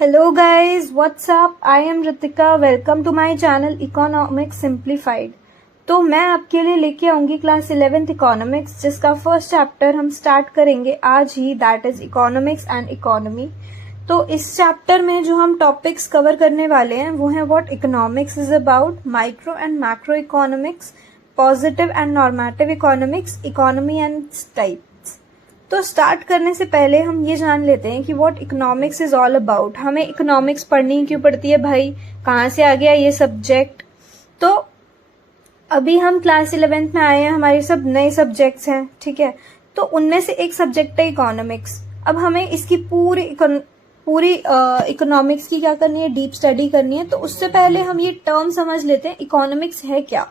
Hello guys, what's up? I am Ritika. Welcome to my channel Economics Simplified. तो मैं आपके लिए लेके आऊंगी क्लास 11th इकोनॉमिक्स, जिसका फर्स्ट चैप्टर हम स्टार्ट करेंगे आज ही, that is economics and economy. तो इस चैप्टर में जो हम टॉपिक्स कवर करने वाले हैं वो हैं what economics is about, micro and macro economics, positive and normative economics, economy and types. तो स्टार्ट करने से पहले हम ये जान लेते हैं कि what economics is all about. हमें इकोनॉमिक्स पढ़नी क्यों पड़ती है भाई, कहाँ से आ गया ये सब्जेक्ट। तो अभी हम क्लास 11th में आए हैं, हमारे सब नए सब्जेक्ट्स हैं, ठीक है। तो उनमें से एक सब्जेक्ट है इकोनॉमिक्स। अब हमें इसकी पूरी इकोनॉमिक्स की क्या करनी है, डीप स्टडी करनी है। तो उससे पहले हम ये टर्म समझ लेते हैं इकोनॉमिक्स है क्या।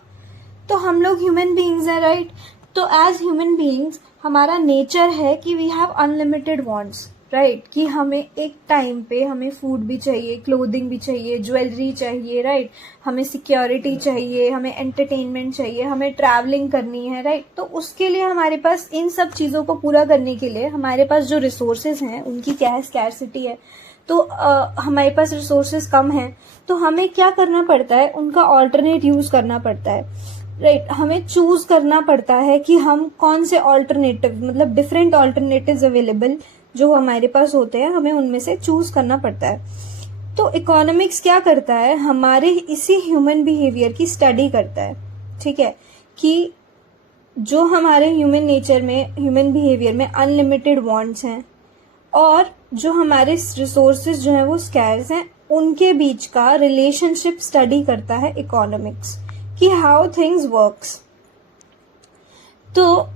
तो हम लोग ह्यूमन बीइंग्स हैं, राइट। तो एज ह्यूमन बीइंग्स हमारा नेचर है कि we have unlimited wants, right. कि हमें एक टाइम पे हमें फूड भी चाहिए, क्लोथिंग भी चाहिए, ज्वेलरी चाहिए, राइट। हमें सिक्योरिटी चाहिए, हमें एंटरटेनमेंट चाहिए, हमें ट्रैवलिंग करनी है, राइट। तो उसके लिए हमारे पास, इन सब चीजों को पूरा करने के लिए हमारे पास जो रिसोर्सेज हैं उनकी क्या है, स्कैरसिटी है। तो हमारे पास रिसोर्सेज कम हैं, तो हमें क्या करना पड़ता है, उनका ऑल्टरनेट यूज करना पड़ता है, राइट। हमें चूज करना पड़ता है कि हम कौन से ऑल्टरनेटिव, मतलब डिफरेंट ऑल्टरनेटिव्स अवेलेबल जो हमारे पास होते हैं, हमें उनमें से चूज करना पड़ता है। तो इकोनॉमिक्स क्या करता है, हमारे इसी ह्यूमन बिहेवियर की स्टडी करता है, ठीक है। कि जो हमारे ह्यूमन नेचर में, ह्यूमन बिहेवियर में अनलिमिटेड वांट्स हैं और जो हमारे रिसोर्सेज जो हैं वो स्कैर्स हैं, उनके बीच का रिलेशनशिप स्टडी करता है इकोनॉमिक्स, कि हाउ थिंग्स वर्क्स। तो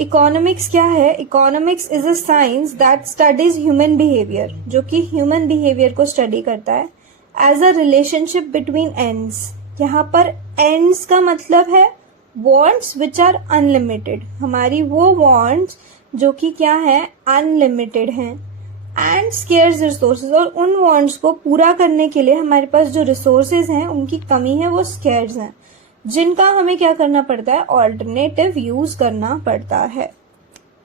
इकोनॉमिक्स क्या है, economics is a science that studies human behaviour, जो कि ह्यूमन बिहेवियर को स्टडी करता है as a relationship between ends. यहाँ पर एंड्स का मतलब है वांट्स विच आर अनलिमिटेड, हमारी वो वांट्स जो कि क्या है, अनलिमिटेड हैं, एंड स्केर्स रिसोर्सेज, और उन वांट्स को पूरा करने के लिए हमारे पास जो रिसोर्सेज हैं उनकी कमी है, वो स्केर्स हैं, जिनका हमें क्या करना पड़ता है, ऑल्टरनेटिव यूज करना पड़ता है।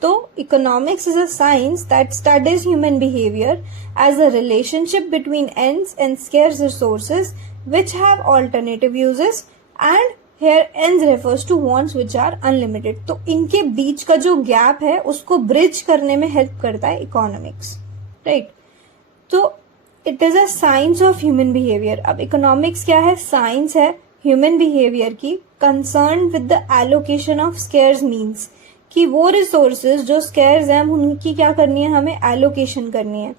तो economics is a science that studies human behaviour as a relationship between ends and scarce resources which have alternative uses, and here ends refers to wants which are unlimited. तो इनके बीच का जो gap है उसको ब्रिज करने में help करता है इकोनॉमिक्स, राइट। तो it is a science of human behaviour. अब इकोनॉमिक्स क्या है, साइंस है ह्यूमन बिहेवियर की, concern with the allocation of scarce means, कि वो रिसोर्सेज जो स्केर्स हैं उनकी क्या करनी है, हमें एलोकेशन करनी है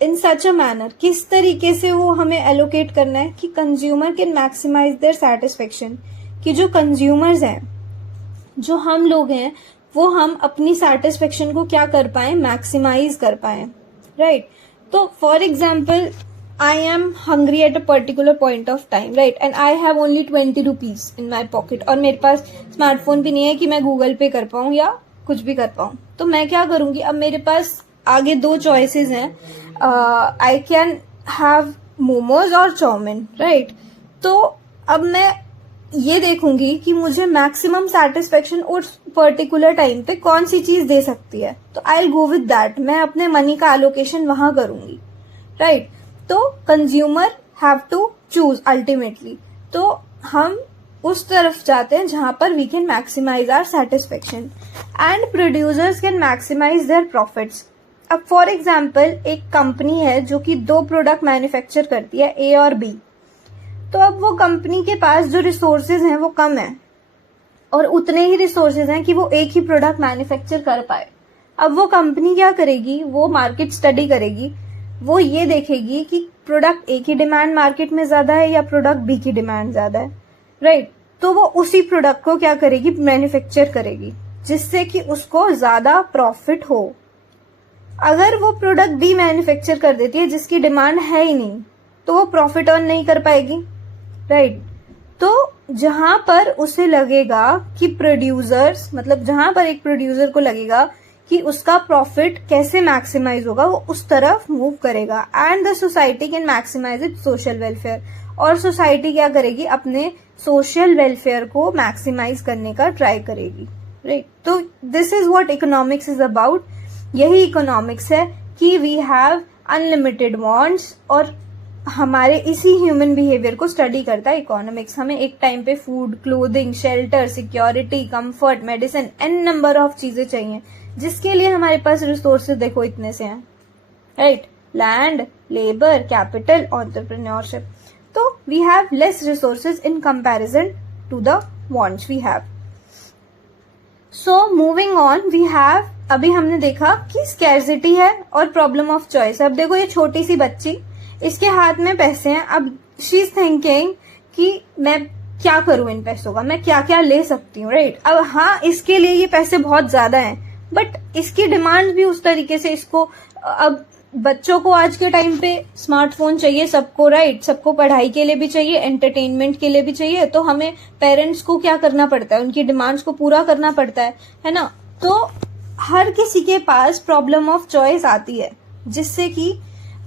इन सच अ मैनर, किस तरीके से वो हमें एलोकेट करना है कि consumer can maximise their satisfaction, कि जो कंज्यूमर्स हैं, जो हम लोग हैं, वो हम अपनी सेटिस्फेक्शन को क्या कर पाए, मैक्सिमाइज कर पाए, राइट। तो for example, I am hungry at a particular point of time, right? And I have only 20 rupees in my pocket. और मेरे पास स्मार्टफोन भी नहीं है कि मैं गूगल पे कर पाऊँ या कुछ भी कर पाऊँ। तो मैं क्या करूंगी, अब मेरे पास आगे दो चॉइसेस हैं, आई कैन हैव मोमोज और चाउमीन, राइट। तो अब मैं ये देखूंगी कि मुझे मैक्सिमम सेटिस्फेक्शन उस पर्टिकुलर टाइम पे कौन सी चीज दे सकती है, तो I will go with that. मैं अपने मनी का एलोकेशन वहां करूंगी, राइट। तो consumer have to choose ultimately. तो हम उस तरफ जाते हैं जहां पर we can maximise our satisfaction, and producers can maximise their profits. अब फॉर एग्जांपल, एक कंपनी है जो कि दो प्रोडक्ट मैन्युफैक्चर करती है, ए और बी। तो अब वो कंपनी के पास जो रिसोर्सेज हैं वो कम है, और उतने ही रिसोर्सेज हैं कि वो एक ही प्रोडक्ट मैन्युफैक्चर कर पाए। अब वो कंपनी क्या करेगी, वो मार्केट स्टडी करेगी, वो ये देखेगी कि प्रोडक्ट ए की डिमांड मार्केट में ज्यादा है या प्रोडक्ट बी की डिमांड ज्यादा है, राइट। तो वो उसी प्रोडक्ट को क्या करेगी, मैन्युफैक्चर करेगी, जिससे कि उसको ज्यादा प्रॉफिट हो। अगर वो प्रोडक्ट बी मैन्युफैक्चर कर देती है जिसकी डिमांड है ही नहीं, तो वो प्रॉफिट अर्न नहीं कर पाएगी, राइट। तो जहां पर उसे लगेगा कि प्रोड्यूसर्स, मतलब जहां पर एक प्रोड्यूसर को लगेगा कि उसका प्रॉफिट कैसे मैक्सिमाइज होगा, वो उस तरफ मूव करेगा, and the society can maximise it social welfare. और सोसाइटी क्या करेगी, अपने सोशल वेलफेयर को मैक्सिमाइज करने का ट्राई करेगी, राइट। तो this is what economics is about. यही इकोनॉमिक्स है कि वी हैव अनलिमिटेड वांट्स, और हमारे इसी ह्यूमन बिहेवियर को स्टडी करता है इकोनॉमिक्स। हमें एक टाइम पे food, clothing, shelter, security, comfort, medicine, an number of चीजें चाहिए, जिसके लिए हमारे पास रिसोर्सेज देखो इतने से हैं, right? Land, labour, capital, entrepreneurship. तो we have less resources in comparison to the wants we have. So moving on, we have, अभी हमने देखा कि स्कैर्सिटी है और प्रॉब्लम ऑफ चॉइस। अब देखो ये छोटी सी बच्ची, इसके हाथ में पैसे हैं, अब शी इज थिंकिंग कि मैं क्या करूं इन पैसों का, मैं क्या क्या ले सकती हूँ, राइट? अब हाँ, इसके लिए ये पैसे बहुत ज्यादा हैं, बट इसकी डिमांड भी उस तरीके से, इसको, अब बच्चों को आज के टाइम पे स्मार्टफोन चाहिए सबको, राइट? सबको पढ़ाई के लिए भी चाहिए, एंटरटेनमेंट के लिए भी चाहिए, तो हमें पेरेंट्स को क्या करना पड़ता है, उनकी डिमांड्स को पूरा करना पड़ता है ना? तो हर किसी के पास प्रॉब्लम ऑफ चॉइस आती है, जिससे कि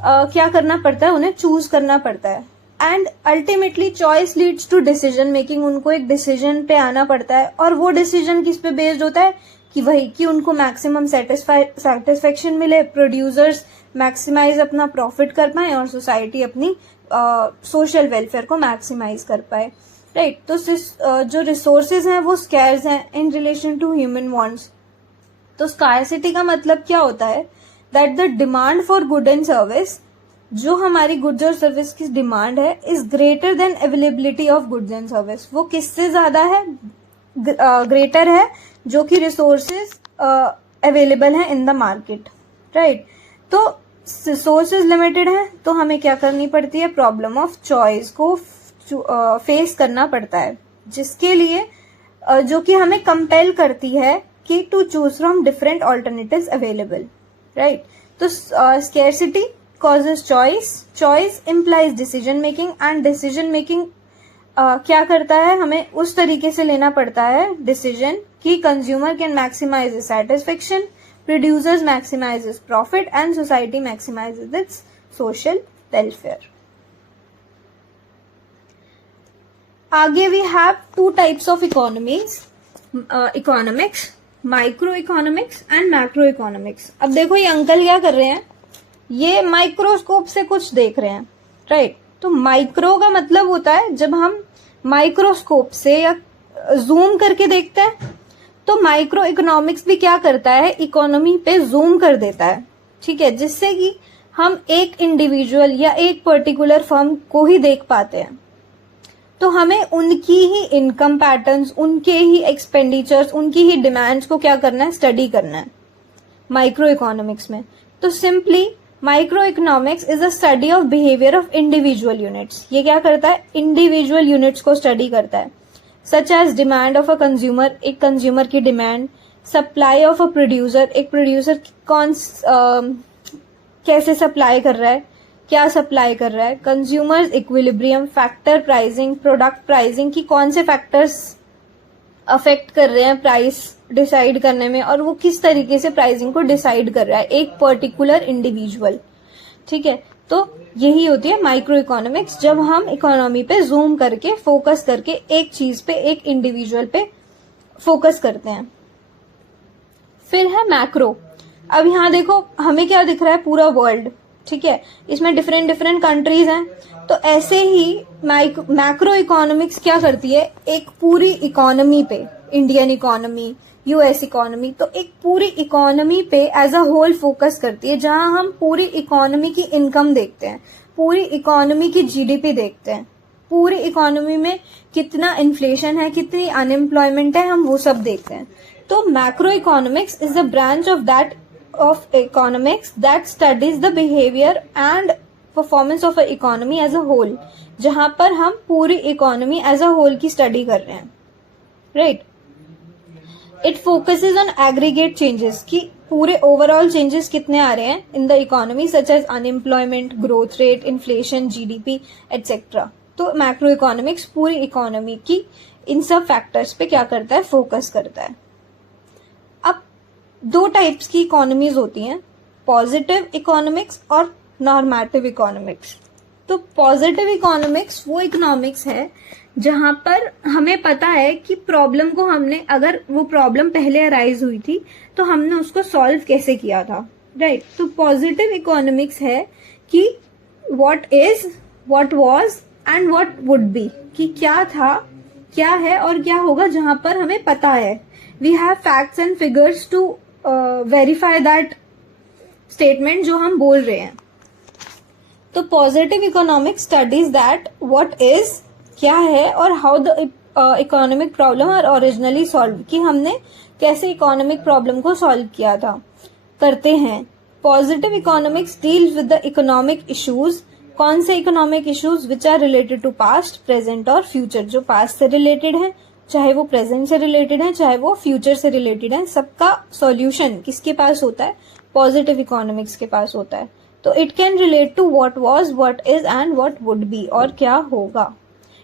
क्या करना पड़ता है, उन्हें चूज करना पड़ता है, and ultimately choice leads to decision making. उनको एक डिसीजन पे आना पड़ता है, और वो डिसीजन किस पे बेस्ड होता है कि वही कि उनको मैक्सिमम सेटिस्फेक्शन मिले, प्रोड्यूसर्स मैक्सिमाइज अपना प्रॉफिट कर पाए, और सोसाइटी अपनी सोशल वेलफेयर को मैक्सिमाइज कर पाए, राइट? तो जो रिसोर्सेज हैं वो स्कैर्स हैं in relation to human wants. तो स्कार्सिटी का मतलब क्या होता है? That the demand for good and service, जो हमारी गुड्स और सर्विस की डिमांड है, is greater than availability of goods and service. वो किससे ज्यादा है? ग्रेटर है, जो कि रिसोर्सेज अवेलेबल है इन द मार्केट, राइट? तो रिसोर्सेज लिमिटेड है, तो हमें क्या करनी पड़ती है? प्रॉब्लम ऑफ चॉइस को फेस करना पड़ता है, जिसके लिए जो कि हमें कंपेल करती है कि to choose from different alternatives available, right? तो scarcity causes choice implies decision making, and decision making क्या करता है? हमें उस तरीके से लेना पड़ता है डिसीजन कि consumer can maximise satisfaction, producers maximise profit, and society maximise its social welfare. आगे we have two types of economics, micro economics and macro economics. अब देखो ये अंकल क्या कर रहे हैं, ये माइक्रोस्कोप से कुछ देख रहे हैं, राइट? तो माइक्रो का मतलब होता है जब हम माइक्रोस्कोप से या जूम करके देखते हैं, तो माइक्रो इकोनॉमिक्स भी क्या करता है? इकोनॉमी पे जूम कर देता है, ठीक है? जिससे कि हम एक इंडिविजुअल या एक पर्टिकुलर फर्म को ही देख पाते हैं। तो हमें उनकी ही इनकम पैटर्न्स, उनके ही एक्सपेंडिचर्स, उनकी ही डिमांड्स को क्या करना है? स्टडी करना है माइक्रो इकोनॉमिक्स में। तो simply micro economics is a study of behaviour of individual units. ये क्या करता है? इंडिविजुअल यूनिट्स को स्टडी करता है, such as demand of a consumer, एक कंज्यूमर की डिमांड, सप्लाई ऑफ अ प्रोड्यूसर, एक प्रोड्यूसर कैसे सप्लाई कर रहा है, क्या सप्लाई कर रहा है, consumers equilibrium, factor pricing, product pricing की कौन से फैक्टर्स अफेक्ट कर रहे हैं प्राइस डिसाइड करने में, और वो किस तरीके से प्राइसिंग को डिसाइड कर रहा है एक पर्टिकुलर इंडिविजुअल, ठीक है? तो यही होती है माइक्रो इकोनॉमिक्स, जब हम इकोनॉमी पे जूम करके फोकस करके एक चीज पे, एक इंडिविजुअल पे फोकस करते हैं। फिर है मैक्रो। अब यहाँ देखो हमें क्या दिख रहा है? पूरा वर्ल्ड, ठीक है? इसमें डिफरेंट डिफरेंट कंट्रीज हैं। तो ऐसे ही मैक्रो इकोनॉमिक्स क्या करती है? एक पूरी इकोनॉमी पे, इंडियन इकोनॉमी, यूएस इकोनॉमी, तो एक पूरी इकोनॉमी पे एज अ होल फोकस करती है, जहां हम पूरी इकोनॉमी की इनकम देखते हैं, पूरी इकोनॉमी की जीडीपी देखते हैं, पूरी इकोनॉमी में कितना इन्फ्लेशन है, कितनी अनएम्प्लॉयमेंट है, हम वो सब देखते हैं। तो macroeconomics is a branch of economics that studies the behaviour and performance of a economy as a whole, जहां पर हम पूरी इकोनॉमी एज अ होल की स्टडी कर रहे हैं, right? It focuses on aggregate changes, कि पूरे ओवरऑल चेंजेस कितने आ रहे हैं in the economy, such as unemployment, growth rate, inflation, GDP etcetera. तो मैक्रो इकोनॉमिक्स पूरी इकोनॉमी की इन सब फैक्टर्स पे क्या करता है? फोकस करता है। अब दो टाइप्स की इकोनॉमीज होती हैं, पॉजिटिव इकोनॉमिक्स और नॉर्मेटिव इकोनॉमिक्स। तो पॉजिटिव इकोनॉमिक्स वो इकोनॉमिक्स है जहां पर हमें पता है कि प्रॉब्लम को हमने, अगर वो प्रॉब्लम पहले अराइज हुई थी तो हमने उसको सॉल्व कैसे किया था, राइट। तो पॉजिटिव इकोनॉमिक्स है कि what is, what was and what would B, कि क्या था, क्या है और क्या होगा, जहां पर हमें पता है। We have facts and figures to verify that statement जो हम बोल रहे हैं। तो positive economics studies that what is, क्या है, और how the economic problem are originally solve, कि हमने कैसे इकोनॉमिक प्रॉब्लम को सॉल्व किया था, करते हैं। Positive economics deals with the economic issues, कौन से economic issues, which are related to past, present और फ्यूचर, जो पास्ट से रिलेटेड है, चाहे वो प्रेजेंट से रिलेटेड है, चाहे वो फ्यूचर से रिलेटेड है, सबका सॉल्यूशन किसके पास होता है, पॉजिटिव इकोनॉमिक्स के पास होता है। तो it can relate to what was, what is and what would be, और क्या होगा।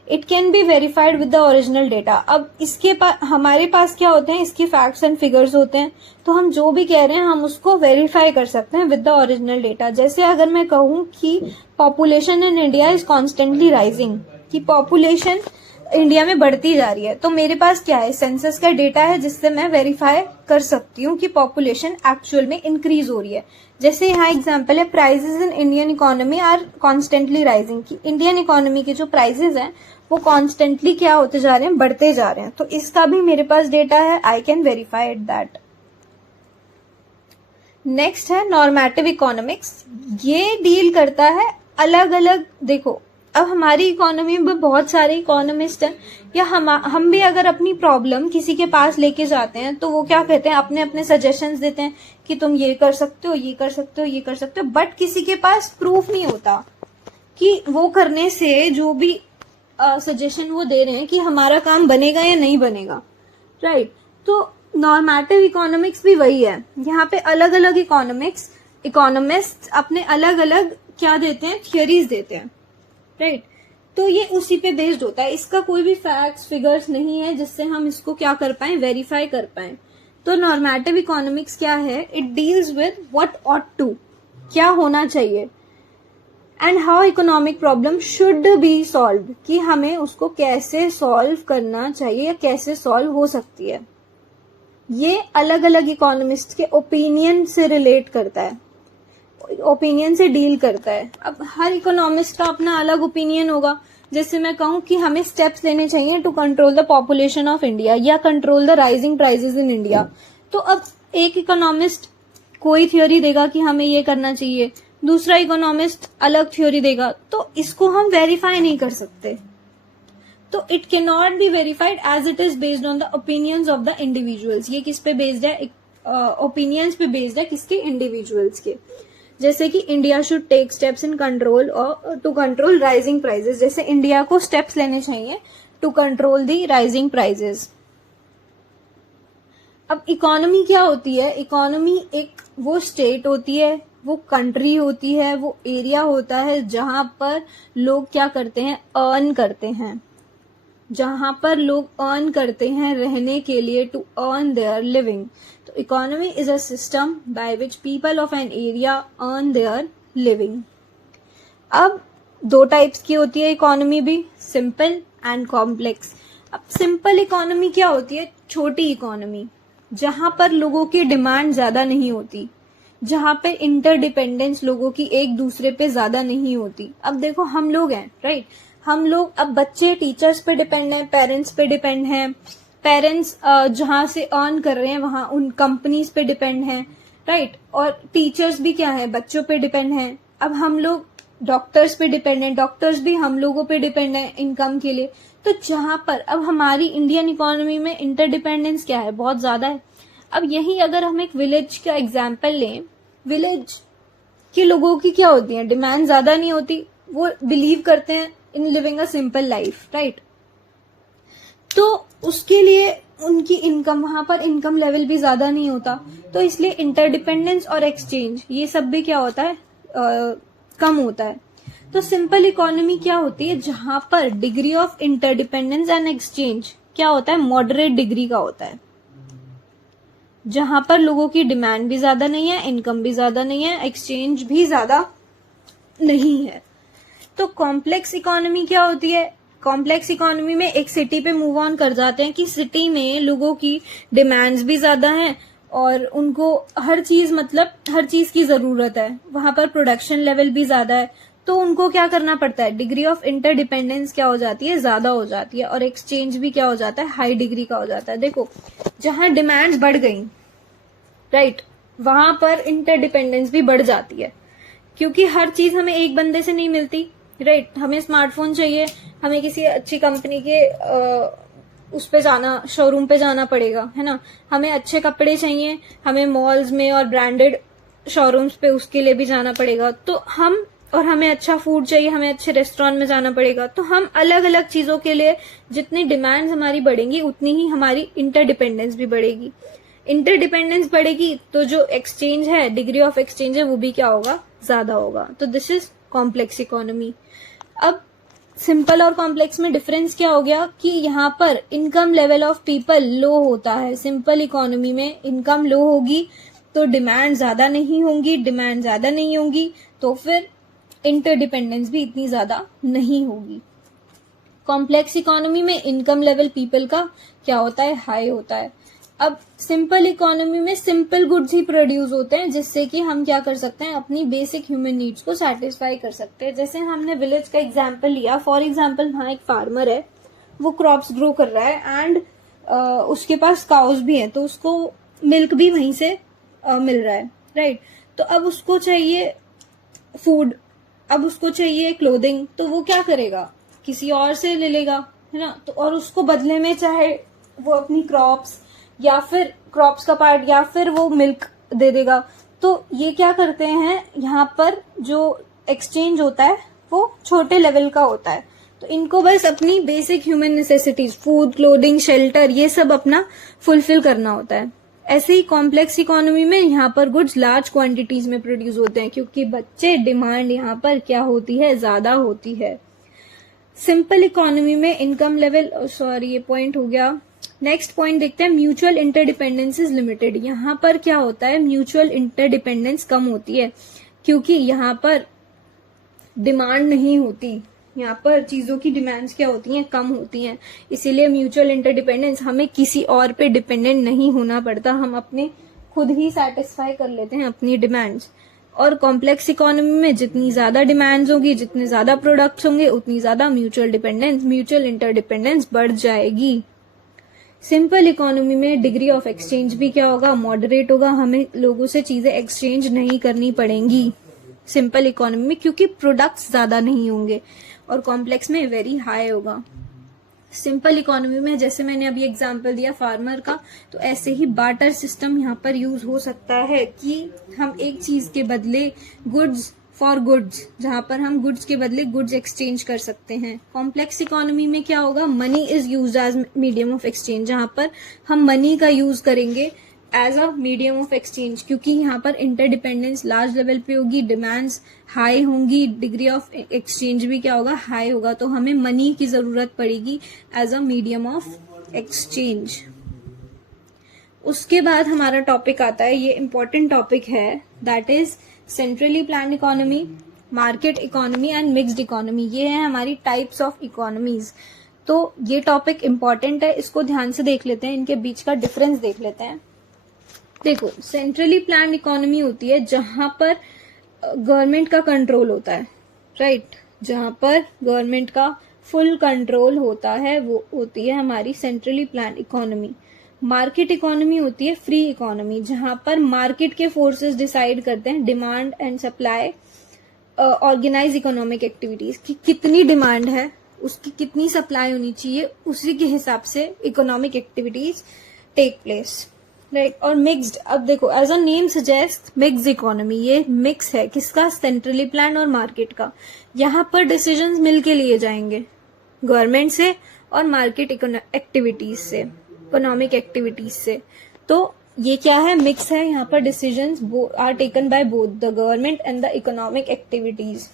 It can be verified with the original data. अब इसके पास, हमारे पास क्या होते हैं, इसके फैक्ट्स एंड फिगर्स होते हैं, तो हम जो भी कह रहे हैं हम उसको वेरीफाई कर सकते हैं विद द ओरिजिनल डेटा। जैसे अगर मैं कहूं कि population in India is constantly rising, कि पॉपुलेशन इंडिया में बढ़ती जा रही है, तो मेरे पास क्या है, सेंसस का डेटा है जिससे मैं वेरीफाई कर सकती हूँ कि पॉपुलेशन एक्चुअल में इंक्रीज हो रही है। जैसे यहाँ एग्जांपल है, prices in Indian economy are constantly rising, कि इंडियन इकोनॉमी के जो प्राइसेस हैं वो कॉन्स्टेंटली क्या होते जा रहे हैं, बढ़ते जा रहे हैं। तो इसका भी मेरे पास डेटा है, I can verify it that. Next है नॉर्मेटिव इकोनॉमिक्स। ये डील करता है अलग अलग, देखो अब हमारी इकोनॉमी में बहुत सारे इकोनॉमिस्ट हैं, या हम भी अगर अपनी प्रॉब्लम किसी के पास लेके जाते हैं तो वो क्या कहते हैं, अपने अपने सजेशंस देते हैं कि तुम ये कर सकते हो, ये कर सकते हो, ये कर सकते हो, बट किसी के पास प्रूफ नहीं होता कि वो करने से जो भी सजेशन वो दे रहे हैं कि हमारा काम बनेगा या नहीं बनेगा, राइट। तो नॉर्मेटिव इकोनॉमिक्स भी वही है, यहाँ पे अलग अलग इकोनॉमिस्ट अपने अलग अलग क्या देते हैं, थियोरीज देते हैं, राइट। तो ये उसी पे बेस्ड होता है, इसका कोई भी फैक्ट्स फिगर्स नहीं है जिससे हम इसको क्या कर पाए, वेरीफाई कर पाए। तो नॉर्मेटिव इकोनॉमिक्स क्या है, it deals with what ought to, क्या होना चाहिए, and how economic problem should be solve, कि हमें उसको कैसे सॉल्व करना चाहिए या कैसे सॉल्व हो सकती है। ये अलग अलग इकोनॉमिस्ट के ओपिनियन से रिलेट करता है, ओपिनियन से डील करता है। अब हर इकोनॉमिस्ट का अपना अलग ओपिनियन होगा। जैसे मैं कहूं कि हमें स्टेप्स लेने चाहिए to control the population of India या control the rising prices in India, तो अब एक इकोनॉमिस्ट कोई थ्योरी देगा कि हमें ये करना चाहिए, दूसरा इकोनॉमिस्ट अलग थ्योरी देगा, तो इसको हम वेरीफाई नहीं कर सकते। तो it can not be verified as it is based on the opinions of the individuals. ये किस पे बेस्ड है, ओपिनियंस पे बेस्ड है, किसके, इंडिविजुअल्स के। जैसे कि India should take steps in control और टू कंट्रोल राइजिंग प्राइसेस, जैसे इंडिया को स्टेप्स लेने चाहिए to control the rising prices. अब इकोनॉमी क्या होती है, इकोनॉमी एक वो स्टेट होती है, वो कंट्री होती है, वो एरिया होता है जहां पर लोग क्या करते हैं, अर्न करते हैं, जहां पर लोग अर्न करते हैं रहने के लिए, टू अर्न देयर लिविंग। तो economy is a system by which people of an area earn their living. अब दो टाइप्स की होती है इकोनॉमी भी, सिंपल एंड कॉम्प्लेक्स। अब सिंपल इकोनॉमी क्या होती है, छोटी इकोनॉमी, जहां पर लोगों की डिमांड ज्यादा नहीं होती, जहां पे इंटरडिपेंडेंस लोगों की एक दूसरे पे ज्यादा नहीं होती। अब देखो हम लोग हैं, राइट, हम लोग, अब बच्चे टीचर्स पे डिपेंड हैं, पेरेंट्स पे डिपेंड हैं, पेरेंट्स जहां से अर्न कर रहे हैं वहां उन कंपनीज पे डिपेंड हैं, राइट, और टीचर्स भी क्या है, बच्चों पे डिपेंड हैं। अब हम लोग डॉक्टर्स पे डिपेंड हैं, डॉक्टर्स भी हम लोगों पे डिपेंड हैं इनकम के लिए। तो जहां पर अब हमारी इंडियन इकोनॉमी में इंटरडिपेंडेंस क्या है, बहुत ज्यादा है। अब यही अगर हम एक विलेज का एग्जाम्पल लें, विलेज के लोगों की क्या होती है, डिमांड ज्यादा नहीं होती, वो बिलीव करते हैं in living a simple life, right. तो उसके लिए उनकी इनकम, वहां पर इनकम लेवल भी ज्यादा नहीं होता, तो इसलिए इंटरडिपेंडेंस और एक्सचेंज ये सब भी क्या होता है, कम होता है। तो सिंपल इकोनॉमी क्या होती है, जहां पर degree of interdependence and exchange क्या होता है, मॉडरेट डिग्री का होता है, जहां पर लोगों की डिमांड भी ज्यादा नहीं है, इनकम भी ज्यादा नहीं है, एक्सचेंज भी ज्यादा नहीं है। तो कॉम्प्लेक्स इकोनॉमी क्या होती है, कॉम्प्लेक्स इकोनॉमी में एक सिटी पे मूव ऑन कर जाते हैं कि सिटी में लोगों की डिमांड्स भी ज्यादा हैं और उनको हर चीज मतलब हर चीज की जरूरत है, वहां पर प्रोडक्शन लेवल भी ज्यादा है, तो उनको क्या करना पड़ता है, डिग्री ऑफ इंटरडिपेंडेंस क्या हो जाती है, ज्यादा हो जाती है, और एक्सचेंज भी क्या हो जाता है, हाई डिग्री का हो जाता है। देखो जहां डिमांड्स बढ़ गई, राइट, वहां पर इंटरडिपेंडेंस भी बढ़ जाती है, क्योंकि हर चीज हमें एक बंदे से नहीं मिलती, राइट। हमें स्मार्टफोन चाहिए, हमें किसी अच्छी कंपनी के उस पे जाना, शोरूम पे जाना पड़ेगा, है ना। हमें अच्छे कपड़े चाहिए, हमें मॉल्स में और ब्रांडेड शोरूम्स पे उसके लिए भी जाना पड़ेगा। तो हमें अच्छा फूड चाहिए, हमें अच्छे रेस्टोरेंट में जाना पड़ेगा। तो हम अलग अलग चीजों के लिए जितनी डिमांड्स हमारी बढ़ेंगी उतनी ही हमारी इंटरडिपेंडेंस भी बढ़ेगी। इंटरडिपेंडेंस बढ़ेगी तो जो एक्सचेंज है, डिग्री ऑफ एक्सचेंज है, वो भी क्या होगा, ज्यादा होगा। तो दिस इज कॉम्प्लेक्स इकोनॉमी। अब सिंपल और कॉम्प्लेक्स में डिफरेंस क्या हो गया कि यहाँ पर इनकम लेवल ऑफ पीपल लो होता है। सिंपल इकोनॉमी में इनकम लो होगी तो डिमांड ज्यादा नहीं होंगी, डिमांड ज्यादा नहीं होंगी तो फिर इंटरडिपेंडेंस भी इतनी ज्यादा नहीं होगी। कॉम्प्लेक्स इकोनॉमी में इनकम लेवल पीपल का क्या होता है, हाई होता है। अब सिंपल इकोनॉमी में सिंपल गुड्स ही प्रोड्यूस होते हैं, जिससे कि हम क्या कर सकते हैं, अपनी बेसिक ह्यूमन नीड्स को सेटिस्फाई कर सकते हैं। जैसे हमने विलेज का एग्जांपल लिया, फॉर एग्जांपल वहां एक फार्मर है, वो क्रॉप्स ग्रो कर रहा है एंड उसके पास काउस भी है, तो उसको मिल्क भी वहीं से मिल रहा है, राइट। तो अब उसको चाहिए फूड, अब उसको चाहिए क्लोथिंग, तो वो क्या करेगा, किसी और से ले लेगा, है ना। तो और उसको बदले में चाहे वो अपनी क्रॉप्स या फिर क्रॉप्स का पार्ट या फिर वो मिल्क दे देगा। तो ये क्या करते हैं, यहाँ पर जो एक्सचेंज होता है वो छोटे लेवल का होता है। तो इनको बस अपनी basic human necessities, food, clothing, shelter, ये सब अपना फुलफिल करना होता है। ऐसे ही कॉम्प्लेक्स इकोनॉमी में यहाँ पर गुड्स लार्ज क्वांटिटीज में प्रोड्यूस होते हैं, क्योंकि बच्चे डिमांड यहाँ पर क्या होती है, ज्यादा होती है। सिंपल इकोनॉमी में इनकम लेवल, सॉरी ये पॉइंट हो गया। नेक्स्ट पॉइंट देखते हैं, म्यूचुअल इंटरडिपेंडेंस इज लिमिटेड। यहाँ पर क्या होता है, म्यूचुअल इंटरडिपेंडेंस कम होती है, क्योंकि यहाँ पर डिमांड नहीं होती, यहाँ पर चीजों की डिमांड्स क्या होती हैं, कम होती हैं। इसीलिए म्यूचुअल इंटरडिपेंडेंस, हमें किसी और पे डिपेंडेंट नहीं होना पड़ता, हम अपने खुद ही सेटिस्फाई कर लेते हैं अपनी डिमांड्स। और कॉम्प्लेक्स इकोनॉमी में जितनी ज्यादा डिमांड्स होगी, जितने ज्यादा प्रोडक्ट्स होंगे, उतनी ज्यादा म्यूचुअल इंटरडिपेंडेंस बढ़ जाएगी। सिंपल इकोनॉमी में डिग्री ऑफ एक्सचेंज भी क्या होगा, मॉडरेट होगा, हमें लोगों से चीजें एक्सचेंज नहीं करनी पड़ेंगी सिंपल इकोनॉमी में, क्योंकि प्रोडक्ट्स ज्यादा नहीं होंगे। और कॉम्प्लेक्स में वेरी हाई होगा। सिंपल इकोनॉमी में जैसे मैंने अभी एग्जांपल दिया फार्मर का, तो ऐसे ही बार्टर सिस्टम यहाँ पर यूज हो सकता है कि हम एक चीज के बदले गुड्स फॉर गुड्स, जहां पर हम गुड्स के बदले गुड्स एक्सचेंज कर सकते हैं। कॉम्प्लेक्स इकोनॉमी में क्या होगा, money is used as medium of exchange, जहां पर हम मनी का यूज करेंगे as a medium of exchange, क्योंकि यहाँ पर इंटरडिपेंडेंस लार्ज लेवल पे होगी, डिमांड्स हाई होंगी, डिग्री ऑफ एक्सचेंज भी क्या होगा, हाई होगा। तो हमें मनी की जरूरत पड़ेगी as a medium of exchange. उसके बाद हमारा टॉपिक आता है, ये इंपॉर्टेंट टॉपिक है, that is centrally planned economy, market economy and mixed economy. ये है हमारी टाइप्स ऑफ इकोनॉमीज। तो ये टॉपिक इंपॉर्टेंट है, इसको ध्यान से देख लेते हैं, इनके बीच का डिफरेंस देख लेते हैं। देखो, सेंट्रली प्लान्ड इकोनॉमी होती है जहां पर गवर्नमेंट का कंट्रोल होता है, राइट, जहां पर गवर्नमेंट का फुल कंट्रोल होता है, वो होती है हमारी centrally planned economy. Market economy होती है फ्री इकोनॉमी, जहां पर मार्केट के फोर्सेस डिसाइड करते हैं demand and supply, organise economic activities की कितनी डिमांड है, उसकी कितनी सप्लाई होनी चाहिए, उसी के हिसाब से economic activities take place, right. और मिक्स्ड, अब देखो as a name suggest mix economy, ये मिक्स है किसका, सेंट्रली प्लान और मार्केट का। यहाँ पर डिसीजंस मिलके लिए जाएंगे गवर्नमेंट से और मार्केट एक्टिविटीज से, इकोनॉमिक एक्टिविटीज से। तो ये क्या है, मिक्स है, यहाँ पर decisions are taken by both the government and the economic activities.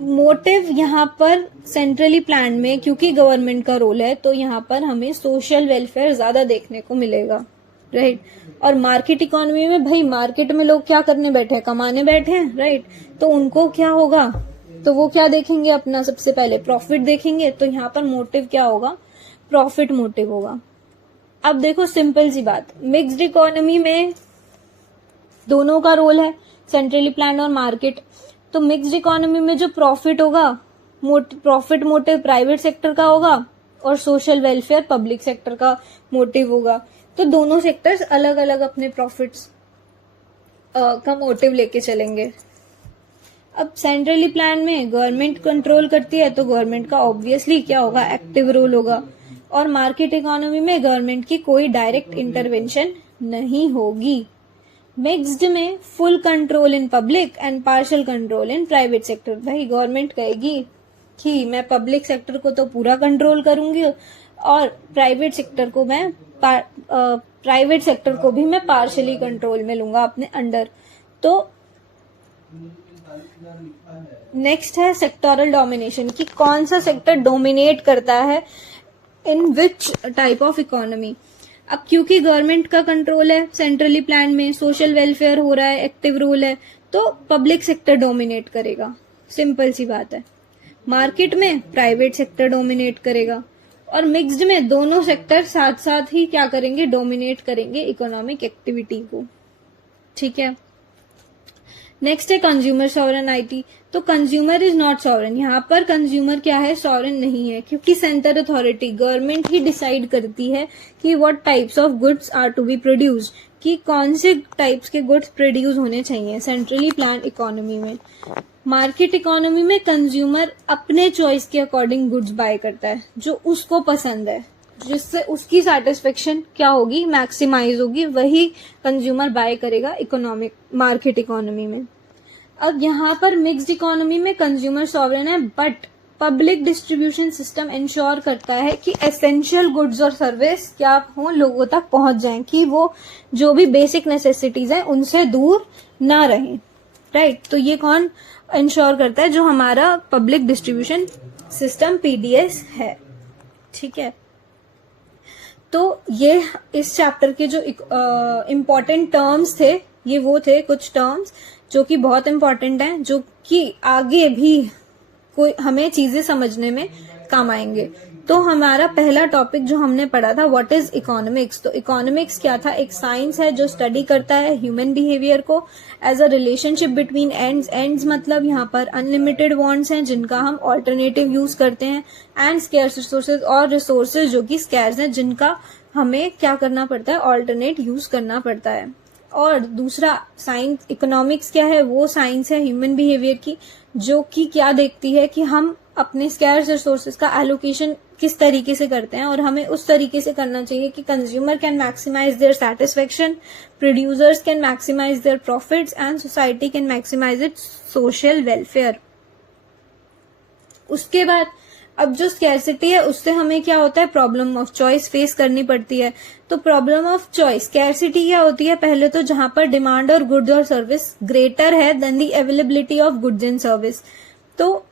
Motive यहाँ पर सेंट्रली प्लान में, क्योंकि गवर्नमेंट का रोल है, तो यहाँ पर हमें सोशल वेलफेयर ज्यादा देखने को मिलेगा, राइट। और मार्केट इकोनॉमी में भाई मार्केट में लोग क्या करने बैठे हैं, कमाने बैठे हैं, राइट। तो उनको क्या होगा, तो वो क्या देखेंगे, अपना सबसे पहले प्रॉफिट देखेंगे। तो यहाँ पर मोटिव क्या होगा, प्रॉफिट मोटिव होगा। अब देखो सिंपल सी बात, मिक्स्ड इकोनॉमी में दोनों का रोल है, सेंट्रली प्लान और मार्केट। तो मिक्स्ड इकोनॉमी में जो प्रॉफिट होगा, प्रॉफिट मोटिव प्राइवेट सेक्टर का होगा और सोशल वेलफेयर पब्लिक सेक्टर का मोटिव होगा। तो दोनों सेक्टर्स अलग अलग अपने प्रॉफिट्स का मोटिव लेके चलेंगे। अब सेंट्रली प्लान में गवर्नमेंट कंट्रोल करती है, तो गवर्नमेंट का ऑब्वियसली क्या होगा, एक्टिव रोल होगा। और मार्केट इकोनॉमी में गवर्नमेंट की कोई डायरेक्ट इंटरवेंशन नहीं होगी। मिक्स्ड में full control in public and partial control in private sector. भाई गवर्नमेंट कहेगी कि मैं पब्लिक सेक्टर को तो पूरा कंट्रोल करूंगी और प्राइवेट सेक्टर को भी मैं पार्शियली कंट्रोल में लूंगा अपने अंडर। तो नेक्स्ट है सेक्टोरल डोमिनेशन, कि कौन सा सेक्टर डोमिनेट करता है इन विच टाइप ऑफ इकोनॉमी। अब क्योंकि गवर्नमेंट का कंट्रोल है सेंट्रली प्लान में, सोशल वेलफेयर हो रहा है, एक्टिव रोल है, तो पब्लिक सेक्टर डोमिनेट करेगा, सिंपल सी बात है। मार्केट में प्राइवेट सेक्टर डोमिनेट करेगा और मिक्स्ड में दोनों सेक्टर साथ साथ ही क्या करेंगे, डोमिनेट करेंगे इकोनॉमिक एक्टिविटी को। ठीक है। नेक्स्ट है कंज्यूमर सॉवरेनिटी। तो कंज्यूमर इज नॉट सॉवरेन, यहाँ पर कंज्यूमर क्या है, सॉवरेन नहीं है, क्योंकि सेंटर अथॉरिटी गवर्नमेंट ही डिसाइड करती है कि what types of goods are to be produced, कि कौन से टाइप्स के गुड्स प्रोड्यूस होने चाहिए सेंट्रली प्लान इकोनॉमी में। मार्केट इकोनॉमी में कंज्यूमर अपने चॉइस के अकॉर्डिंग गुड्स बाय करता है, जो उसको पसंद है, जिससे उसकी सेटिस्फेक्शन क्या होगी, मैक्सिमाइज होगी, वही कंज्यूमर बाय करेगा इकोनॉमिक मार्केट इकोनॉमी में। अब यहाँ पर मिक्स्ड इकोनॉमी में कंज्यूमर सॉवरेन है, but public distribution system ensure करता है कि एसेंशियल गुड्स और सर्विस क्या हो, लोगों तक पहुंच जाएं, कि वो जो भी बेसिक नेसेसिटीज हैं उनसे दूर ना रहें। राइट। तो ये कौन इंश्योर करता है, जो हमारा पब्लिक डिस्ट्रीब्यूशन सिस्टम पीडीएस है। ठीक है। तो ये इस चैप्टर के जो इम्पोर्टेंट टर्म्स थे, ये वो थे कुछ टर्म्स जो कि बहुत इम्पोर्टेंट हैं, जो कि आगे भी कोई हमें चीजें समझने में काम आएंगे। तो हमारा पहला टॉपिक जो हमने पढ़ा था, व्हाट इज इकोनॉमिक्स। तो इकोनॉमिक्स क्या था, एक साइंस है जो स्टडी करता है ह्यूमन बिहेवियर को as a relationship between ends. Ends मतलब यहाँ पर अनलिमिटेड वांट्स हैं जिनका हम ऑल्टरनेटिव यूज करते हैं, एंड स्केर्स रिसोर्सेज, और रिसोर्सेज जो कि स्केर्स हैं जिनका हमें क्या करना पड़ता है, ऑल्टरनेट यूज करना पड़ता है। और दूसरा साइंस इकोनॉमिक्स क्या है, वो साइंस है ह्यूमन बिहेवियर की, जो कि क्या देखती है कि हम अपने स्कैर्स रिसोर्सेज का एलोकेशन किस तरीके से करते हैं, और हमें उस तरीके से करना चाहिए कि consumer can maximise their satisfaction, producers can maximise their profits and society can maximise its social welfare. उसके बाद अब जो स्कैरसिटी है उससे हमें क्या होता है, प्रॉब्लम ऑफ चॉइस फेस करनी पड़ती है। तो प्रॉब्लम ऑफ चॉइस, स्कैरसिटी क्या होती है, पहले तो जहां पर डिमांड और गुड्स और सर्विस ग्रेटर है than the availability of goods and service. तो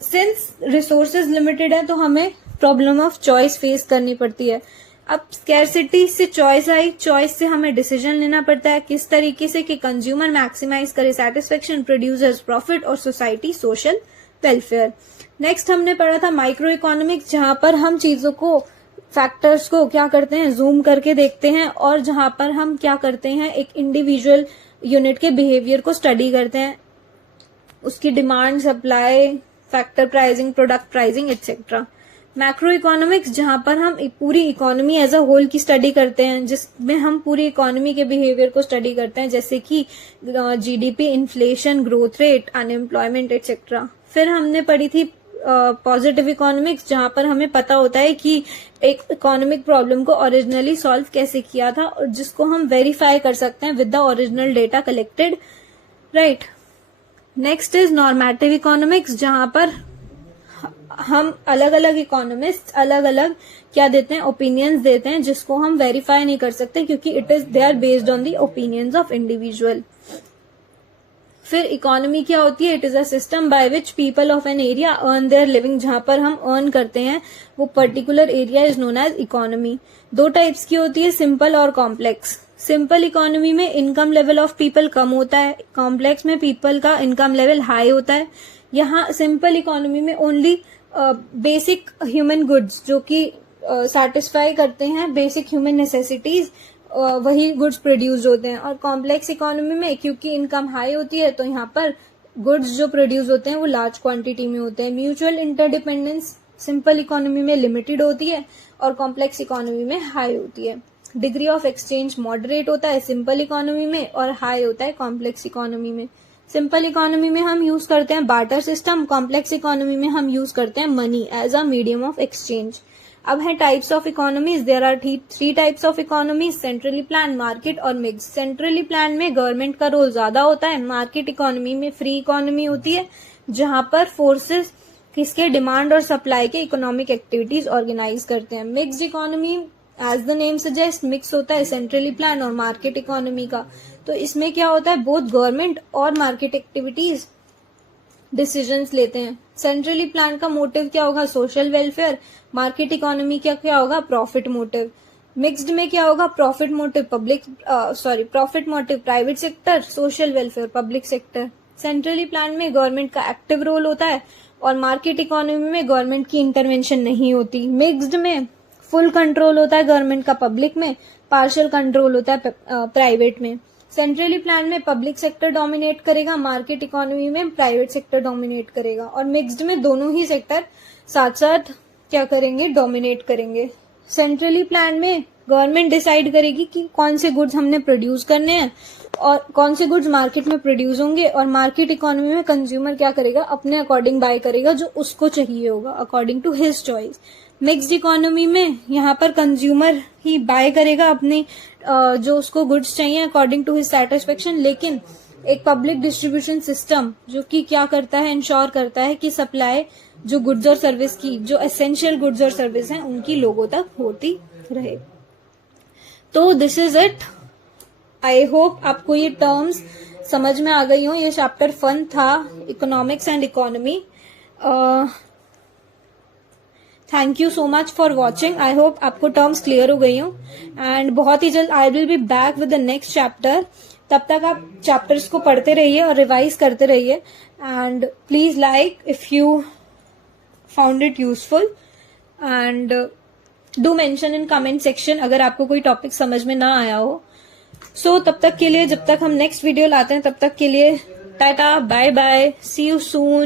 सिंस रिसोर्सेज लिमिटेड है तो हमें प्रॉब्लम ऑफ चॉइस फेस करनी पड़ती है। अब स्कैरसिटी से चॉइस आई, चॉइस से हमें डिसीजन लेना पड़ता है किस तरीके से कि कंज्यूमर मैक्सिमाइज करे सेटिस्फेक्शन, प्रोड्यूसर्स प्रॉफिट और सोसाइटी सोशल वेलफेयर। नेक्स्ट हमने पढ़ा था माइक्रो इकोनॉमिक्स, जहां पर हम चीजों को, फैक्टर्स को क्या करते हैं, जूम करके देखते हैं, और जहां पर हम क्या करते हैं, एक इंडिविजुअल यूनिट के बिहेवियर को स्टडी करते हैं, उसकी demand, supply, factor pricing, product pricing etcetera. Macro economics जहां पर हम पूरी इकोनॉमी एज अ होल की स्टडी करते हैं, जिसमें हम पूरी इकोनॉमी के बिहेवियर को स्टडी करते हैं, जैसे कि GDP, inflation, growth rate, unemployment etcetera. फिर हमने पढ़ी थी पॉजिटिव इकोनॉमिक्स, जहां पर हमें पता होता है कि एक इकोनॉमिक प्रॉब्लम को ओरिजिनली सॉल्व कैसे किया था, और जिसको हम वेरीफाई कर सकते हैं with the original data collected. Right. Next is normative economics, जहां पर हम अलग अलग इकोनॉमिस्ट अलग अलग क्या देते हैं, ओपिनियंस देते हैं, जिसको हम वेरीफाई नहीं कर सकते क्योंकि they are based on the opinions of individual. फिर इकोनॉमी क्या होती है, it is a system by which people of an area earn their living, जहां पर हम अर्न करते हैं वो particular area is known as economy. दो टाइप्स की होती है, सिंपल और कॉम्प्लेक्स। सिंपल इकोनॉमी में इनकम लेवल ऑफ पीपल कम होता है, कॉम्प्लेक्स में पीपल का इनकम लेवल हाई होता है। यहाँ सिंपल इकोनॉमी में ओनली बेसिक ह्यूमन गुड्स, जो कि सेटिस्फाई करते हैं बेसिक ह्यूमन नेसेसिटीज, वही गुड्स प्रोड्यूस होते हैं। और कॉम्प्लेक्स इकोनॉमी में क्योंकि इनकम हाई होती है तो यहाँ पर गुड्स जो प्रोड्यूस होते हैं वो लार्ज क्वांटिटी में होते हैं। म्यूचुअल इंटरडिपेंडेंस सिंपल इकोनॉमी में लिमिटेड होती है और कॉम्प्लेक्स इकोनॉमी में हाई होती है। डिग्री ऑफ एक्सचेंज मॉडरेट होता है सिंपल इकोनॉमी में और हाई होता है कॉम्प्लेक्स इकोनॉमी में। सिंपल इकोनॉमी में हम यूज करते हैं बार्टर सिस्टम, कॉम्प्लेक्स इकोनॉमी में हम यूज करते हैं money as a medium of exchange. अब है types of economies. There are 3 types of economies, centrally plan, market और मिक्स। सेंट्रली प्लान में गवर्नमेंट का रोल ज्यादा होता है। मार्केट इकोनॉमी में फ्री इकोनॉमी होती है जहां पर फोर्सेस किसके डिमांड और सप्लाई के इकोनॉमिक एक्टिविटीज ऑर्गेनाइज करते हैं। Mixed economy as the name suggest mix होता है सेंट्रली प्लान और मार्केट इकोनॉमी का। तो इसमें क्या होता है, बोथ गवर्नमेंट और मार्केट एक्टिविटीज डिसीजंस लेते हैं। सेंट्रली प्लान का मोटिव क्या होगा, सोशल वेलफेयर। मार्केट इकोनॉमी का क्या होगा, प्रॉफिट मोटिव। मिक्स्ड में क्या होगा, profit motive profit motive private sector, social welfare public sector. Centrally plan में गवर्नमेंट का एक्टिव रोल होता है और मार्केट इकोनॉमी में गवर्नमेंट की इंटरवेंशन नहीं होती। मिक्स्ड में फुल कंट्रोल होता है गवर्नमेंट का पब्लिक में, पार्शियल कंट्रोल होता है प्राइवेट में। सेंट्रली प्लान में पब्लिक सेक्टर डोमिनेट करेगा, मार्केट इकोनॉमी में प्राइवेट सेक्टर डोमिनेट करेगा। और मिक्स्ड में दोनों ही सेक्टर साथ साथ क्या करेंगे, डोमिनेट करेंगे। सेंट्रली प्लान में गवर्नमेंट डिसाइड करेगी कि कौन से गुड्स हमने प्रोड्यूस करने हैं और कौन से गुड्स मार्केट में प्रोड्यूस होंगे। और मार्केट इकोनॉमी में कंज्यूमर क्या करेगा, अपने अकॉर्डिंग बाय करेगा जो उसको चाहिए होगा, according to his choice. Mixed economy में यहाँ पर कंज्यूमर ही बाय करेगा अपनी जो उसको गुड्स चाहिए अकॉर्डिंग टू हिज सेटिस्फेक्शन। लेकिन एक पब्लिक डिस्ट्रीब्यूशन सिस्टम जो कि क्या करता है, इंश्योर करता है कि सप्लाई जो गुड्स और सर्विस की, जो एसेंशियल गुड्स और सर्विस हैं उनकी लोगों तक होती रहे। तो this is it. I hope आपको ये टर्म्स समझ में आ गई हो। ये चैप्टर फन था, economics and economy. Thank you so much for watching. I hope आपको टर्म्स क्लियर हो गई हो एंड बहुत ही जल्द I will be back with the next chapter. तब तक आप चैप्टर्स को पढ़ते रहिए और रिवाइज करते रहिए and please like if you found it useful and do mention in comment section अगर आपको कोई टॉपिक समझ में ना आया हो। सो तब तक के लिए, जब तक हम नेक्स्ट वीडियो लाते हैं, तब तक के लिए टाटा, bye bye, see you soon.